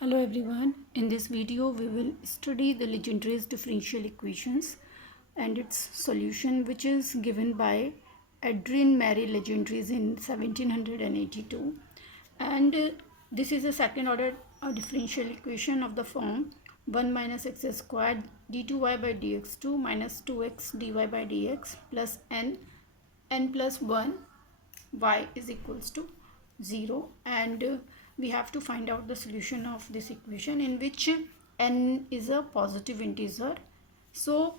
Hello everyone, in this video we will study the Legendre's differential equations and its solution, which is given by Adrien Marie Legendre in 1782, and this is a second order differential equation of the form 1 minus x squared d2y by dx2 minus 2x dy by dx plus n plus 1 y is equals to 0, and we have to find out the solution of this equation in which n is a positive integer. So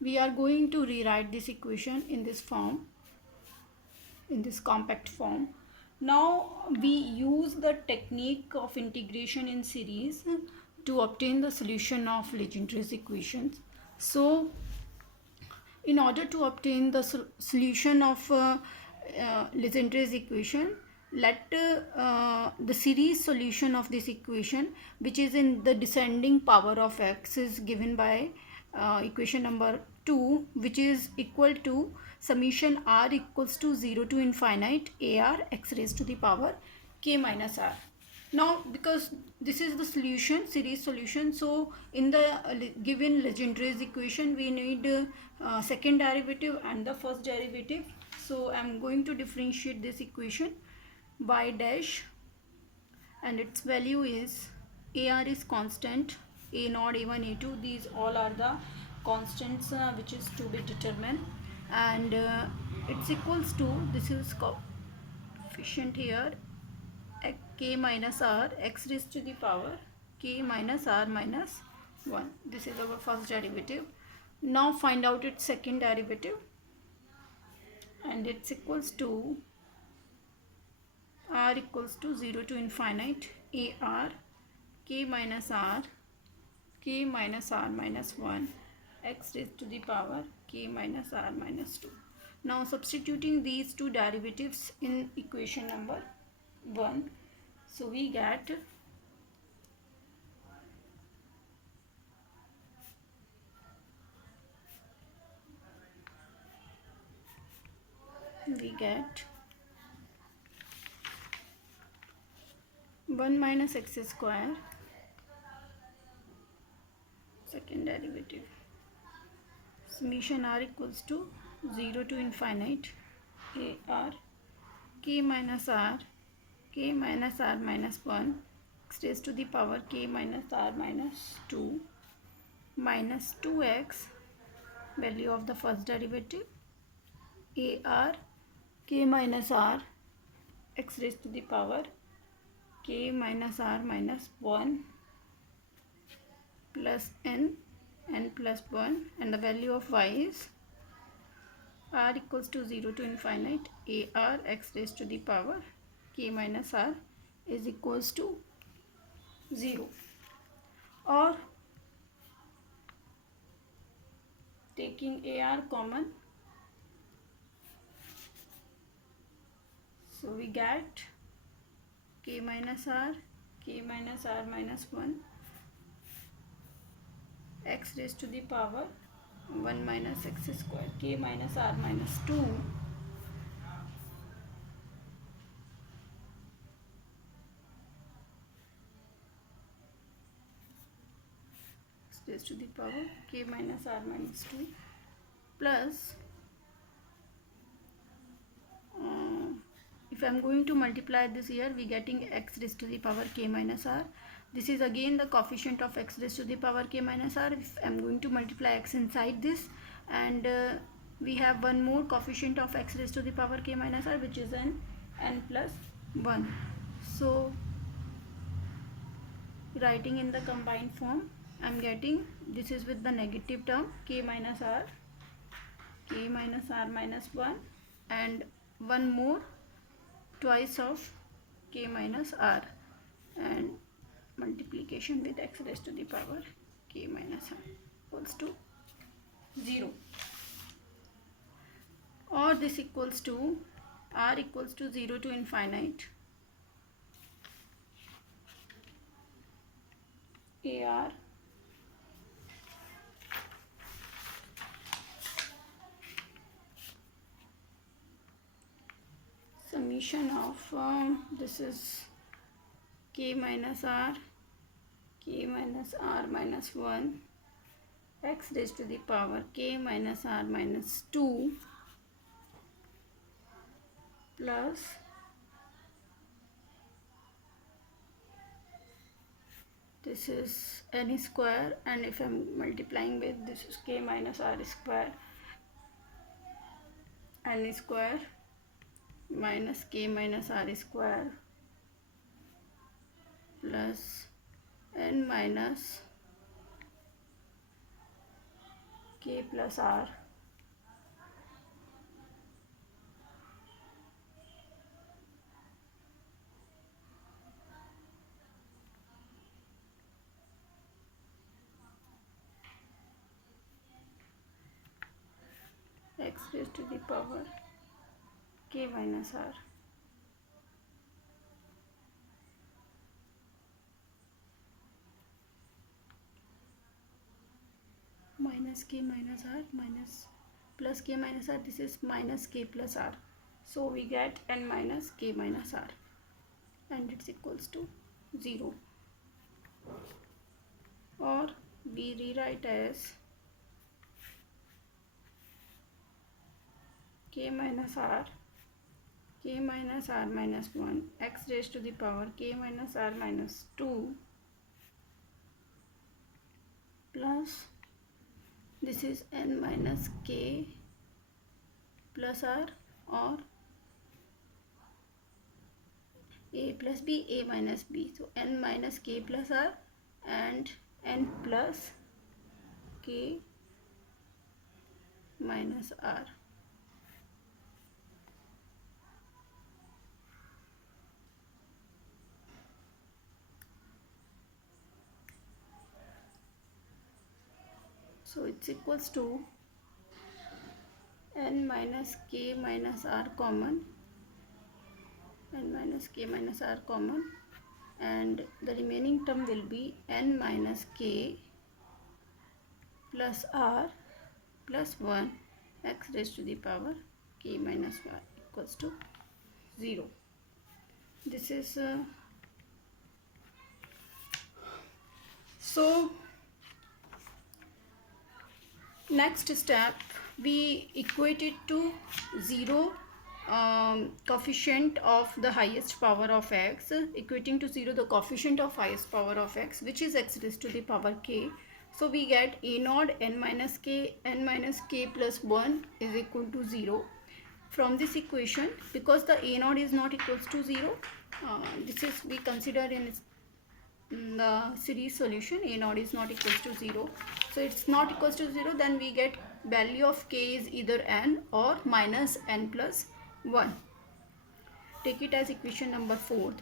we are going to rewrite this equation in this form, in this compact form. Now we use the technique of integration in series to obtain the solution of Legendre's equations. So in order to obtain the solution of Legendre's equation, let the series solution of this equation, which is in the descending power of x, is given by equation number 2, which is equal to summation r equals to 0 to infinite ar x raised to the power k minus r. Now because this is the solution, series solution, so in the given Legendre's equation we need second derivative and the first derivative. So I am going to differentiate this equation by dash, and its value is ar is constant, a0, a1, a2, these all are the constants which is to be determined, and it's equals to, this is coefficient here, k minus r x raised to the power k minus r minus 1. This is our first derivative. Now find out its second derivative, and it's equals to r equals to 0 to infinite ar k minus r minus 1 x raised to the power k minus r minus 2. Now substituting these two derivatives in equation number 1, so we get we get 1 minus x square, second derivative, summation r equals to 0 to infinite ar k minus r minus 1 x raised to the power k minus r minus 2 minus 2x, value of the first derivative, ar k minus r x raised to the power k minus r minus 1 plus n plus 1, and the value of y is r equals to 0 to infinite ar x raised to the power k minus r is equals to 0. Or taking ar common, so we get k minus r minus 1 x raised to the power 1 minus x square k minus r minus 2 x raised to the power k minus r minus 2 plus if I am going to multiply this here, we getting x raised to the power k minus r. This is again the coefficient of x raised to the power k minus r. If I am going to multiply x inside this, and we have one more coefficient of x raised to the power k minus r, which is n plus 1. So writing in the combined form, I am getting, this is with the negative term k minus r minus 1, and one more twice of k minus r, and multiplication with x raised to the power k minus r equals to 0. Or this equals to r equals to 0 to infinite ar summation of this is k minus r k minus r minus 1 x raised to the power k minus r minus 2 plus this is n square, and if I'm multiplying with this is k minus r square, n square minus k minus r square plus n minus k plus r x raised to the power k minus r minus k minus r minus plus k minus r, this is minus k plus r, so we get n minus k minus r and it's equals to 0, or we rewrite as k minus r minus 1 x raised to the power k minus r minus 2 plus this is n minus k plus r, or a plus b, a minus b, so n minus k plus r and n plus k minus r. So it's equals to n minus k minus r common, n minus k minus r common, and the remaining term will be n minus k plus r plus 1 x raised to the power k minus y equals to 0. This is so next step, we equate it to 0 coefficient of the highest power of x, equating to 0 the coefficient of highest power of x, which is x raised to the power k. So we get a naught n minus k plus 1 is equal to 0. From this equation, because the a naught is not equals to 0, this is we consider in the series solution, a naught is not equals to 0, so it's not equals to 0, then we get value of k is either n or minus n plus 1. Take it as equation number 4.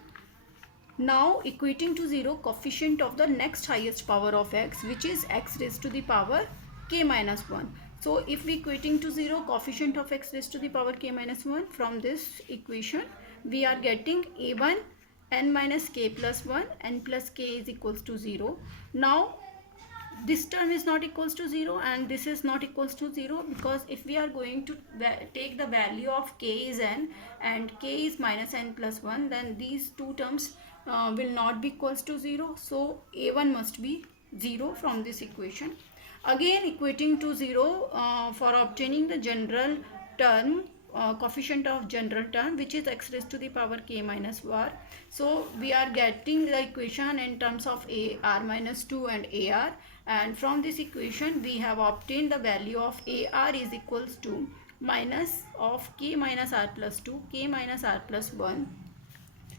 Now equating to 0 coefficient of the next highest power of x, which is x raised to the power k minus 1. So if we equating to 0 coefficient of x raised to the power k minus 1, from this equation we are getting a1 n minus k plus 1, n plus k is equals to 0. Now this term is not equals to 0 and this is not equals to 0, because if we are going to take the value of k is n and k is minus n plus 1, then these two terms will not be equals to 0, so a1 must be 0 from this equation. Again equating to 0 for obtaining the general term, coefficient of general term, which is x raised to the power k minus 1. So we are getting the equation in terms of ar minus 2 and ar, and from this equation we have obtained the value of ar is equals to minus of k minus r plus 2, k minus r plus 1,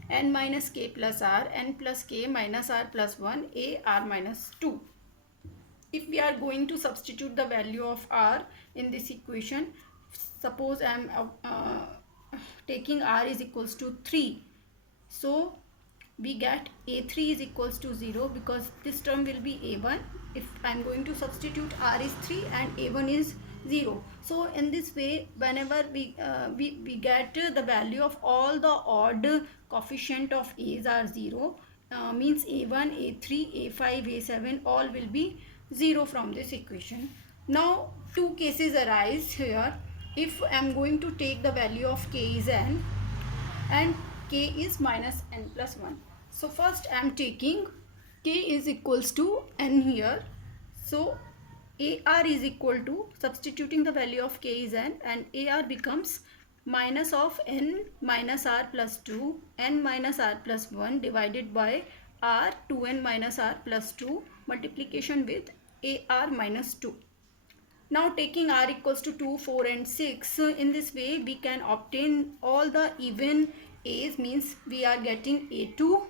n minus k plus r, n plus k minus r plus 1, ar minus 2. If we are going to substitute the value of r in this equation, suppose I am taking r is equals to 3, so we get a3 is equals to 0, because this term will be a1. If I am going to substitute r is 3 and a1 is 0, so in this way whenever we get the value of all the odd coefficient of a's are 0, means a1, a3, a5, a7 all will be 0 from this equation. Now two cases arise here. If I am going to take the value of k is n and k is minus n plus 1, so first I am taking k is equals to n here. So AR is equal to, substituting the value of k is n, and AR becomes minus of n minus r plus 2, n minus r plus 1 divided by r 2n minus r plus 2 multiplication with AR minus 2. Now taking r equals to 2, 4 and 6, in this way we can obtain all the even a's, means we are getting a2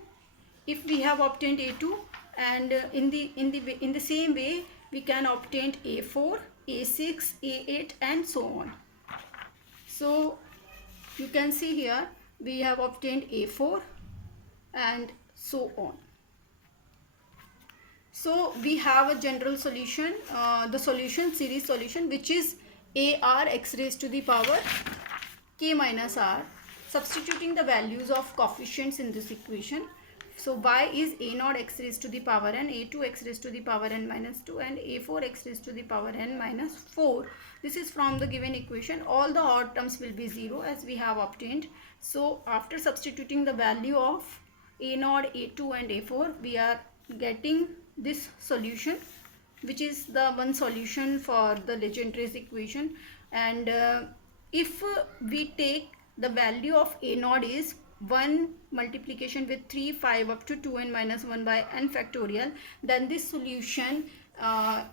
if we have obtained a2, and in the same way we can obtain a4, a6, a8 and so on. So you can see here we have obtained a4 and so on. So we have a general solution, the solution, series solution, which is AR x raised to the power k minus r, substituting the values of coefficients in this equation. So y is a0 x raised to the power n, a2 x raised to the power n minus 2 and a4 x raised to the power n minus 4. This is from the given equation. All the odd terms will be 0 as we have obtained. So after substituting the value of a0, a2 and a4, we are getting this solution, which is the one solution for the Legendre's equation. And if we take the value of a0 is 1 multiplication with 3, 5 up to 2n minus 1 by n factorial, then this solution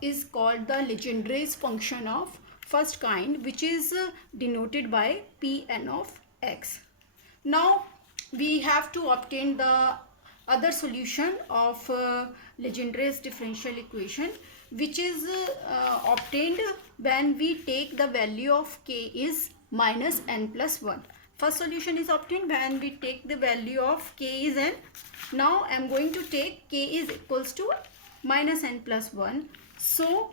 is called the Legendre's function of first kind, which is denoted by Pn of x. Now we have to obtain the other solution of Legendre's differential equation, which is obtained when we take the value of k is minus n plus 1. First solution is obtained when we take the value of k is n. Now I am going to take k is equals to minus n plus 1. So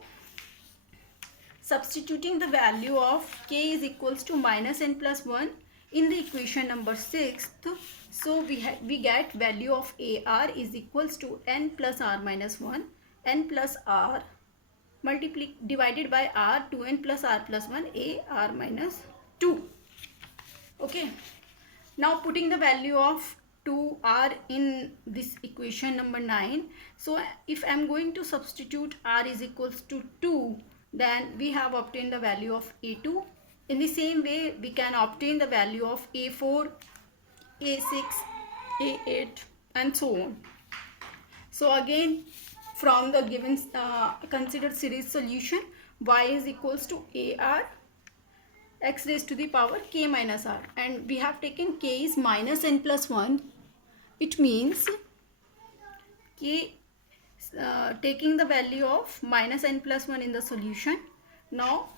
substituting the value of k is equals to minus n plus 1 in the equation number 6th, so we get value of AR is equals to n plus r minus 1, n plus r divided by r 2n plus r plus 1, AR minus 2. Okay. Now putting the value of 2r in this equation number 9. So if I am going to substitute r is equals to 2, then we have obtained the value of a2. In the same way, we can obtain the value of a4, a6, a8 and so on. So again, from the given considered series solution, y is equals to AR x raised to the power k minus r, and we have taken k is minus n plus 1. It means k taking the value of minus n plus 1 in the solution. Now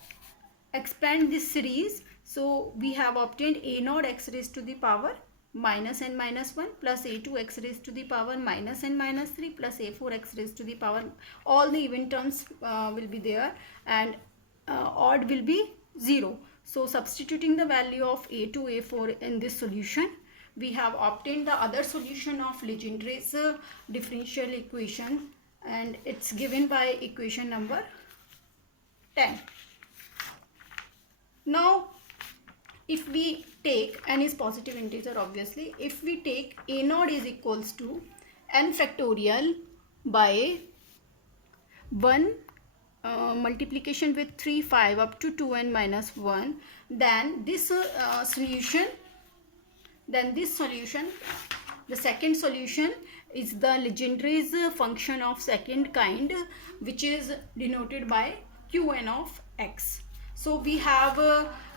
expand this series, so we have obtained a0 x raised to the power minus n minus 1 plus a2 x raised to the power minus n minus 3 plus a4 x raised to the power, all the even terms will be there, and odd will be 0. So substituting the value of a2, a4 in this solution, we have obtained the other solution of Legendre's differential equation, and it's given by equation number 10. Now if we take n is positive integer, obviously, if we take a0 is equals to n factorial by 1 multiplication with 3, 5 up to 2n minus 1, then this solution, the second solution is the Legendre's function of second kind, which is denoted by Qn of x. So we have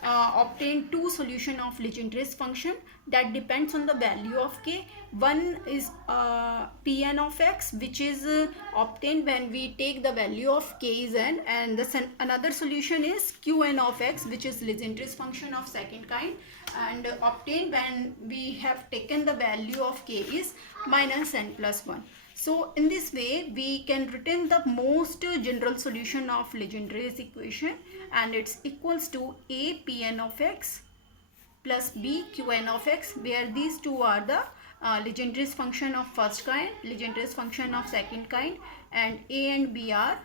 obtained two solution of Legendre's function that depends on the value of k. One is Pn of x, which is obtained when we take the value of k is n, and another solution is Qn of x, which is Legendre's function of second kind, and obtained when we have taken the value of k is minus n plus 1. So in this way we can retain the most general solution of Legendre's equation, and it's equals to a Pn of x plus b Qn of x, where these two are the Legendre's function of first kind, Legendre's function of second kind, and a and b are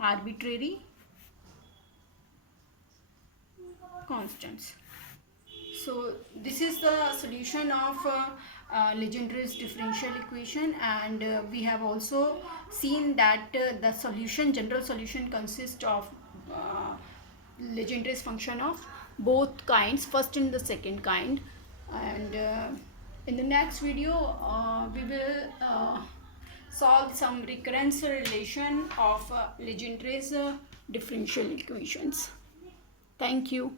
arbitrary constants. So this is the solution of Legendre's differential equation, and we have also seen that the solution, general solution, consists of Legendre's function of both kinds, first and the second kind. And in the next video we will solve some recurrence relation of Legendre's differential equations. Thank you.